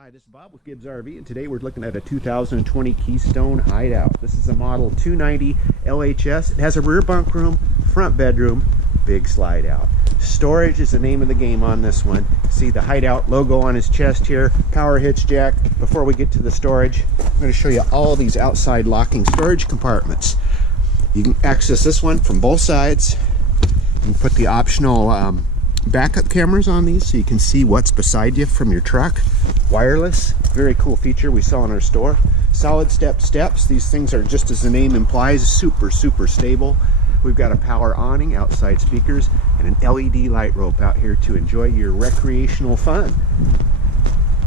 Hi, this is Bob with Gibbs RV, and today we're looking at a 2020 Keystone Hideout. This is a model 290 LHS. It has a rear bunk room, front bedroom, big slide out. Storage is the name of the game on this one. See the Hideout logo on his chest here, power hitch jack. Before we get to the storage, I'm going to show you all these outside locking storage compartments. You can access this one from both sides. You can put the optional backup cameras on these so you can see what's beside you from your truck. Wireless, very cool feature we saw in our store. Solid step steps. These things are, just as the name implies, super stable. We've got a power awning, outside speakers, and an LED light rope out here to enjoy your recreational fun.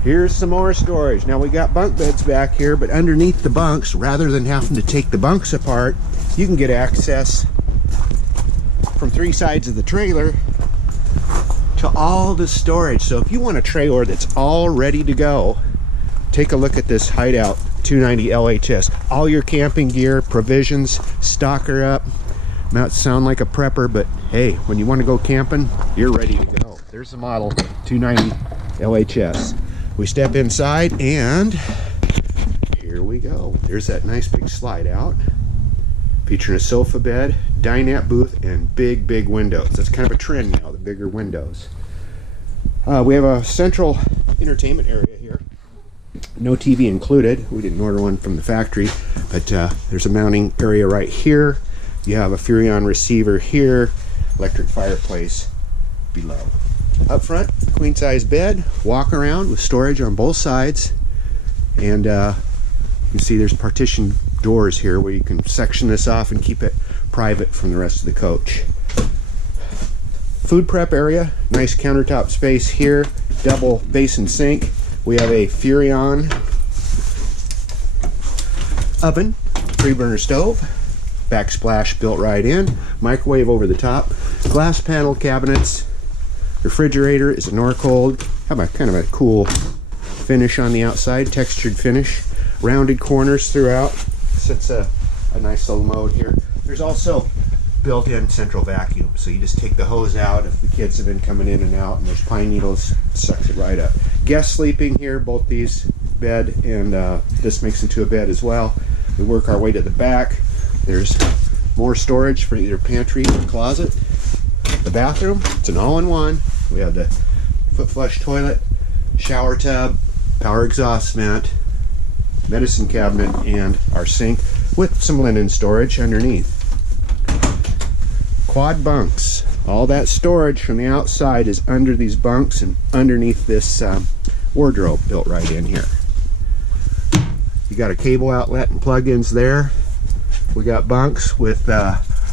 Here's some more storage. Now we got bunk beds back here, but underneath the bunks, rather than having to take the bunks apart, you can get access from three sides of the trailer to all the storage. So if you want a trailer that's all ready to go, take a look at this Hideout 290 LHS. All your camping gear, provisions, stock her up. Might sound like a prepper, but hey, when you want to go camping, you're ready to go. There's the model 290 LHS. We step inside and here we go. There's that nice big slide out, featuring a sofa bed, dinette booth, and big windows. That's kind of a trend now, the bigger windows. We have a central entertainment area here. No TV included. We didn't order one from the factory, but there's a mounting area right here. You have a Furrion receiver here, electric fireplace below. Up front, queen size bed, walk around with storage on both sides, and you can see there's partition doors here where you can section this off and keep it private from the rest of the coach. Food prep area, nice countertop space here, double basin sink. We have a Furrion oven, 3-burner stove, backsplash built right in, microwave over the top, glass panel cabinets, refrigerator is a Norcold, have a kind of a cool finish on the outside, textured finish, rounded corners throughout. Sets a nice little mode here. There's also built-in central vacuum, so you just take the hose out if the kids have been coming in and out, and there's pine needles, sucks it right up. Guests sleeping here, both these bed and this makes into a bed as well. We work our way to the back. There's more storage for either pantry or closet. The bathroom, it's an all-in-one. We have the foot flush toilet, shower tub, power exhaust vent, medicine cabinet, and our sink with some linen storage underneath. Quad bunks. All that storage from the outside is under these bunks and underneath this wardrobe built right in here. You got a cable outlet and plug-ins there. We got bunks with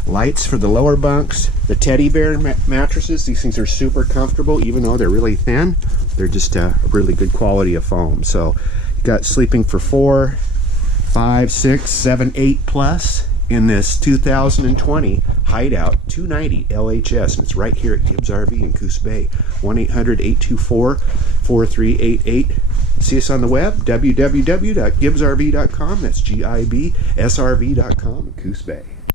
lights for the lower bunks. The teddy bear mattresses, these things are super comfortable even though they're really thin. They're just a really good quality of foam. So you got sleeping for 4, 5, 6, 7, 8 plus in this 2020 Hideout 290 LHS, and it's right here at Gibbs RV in Coos Bay. 1-800-824-4388. See us on the web, www.gibbsrv.com. That's GIBSRV.com in Coos Bay.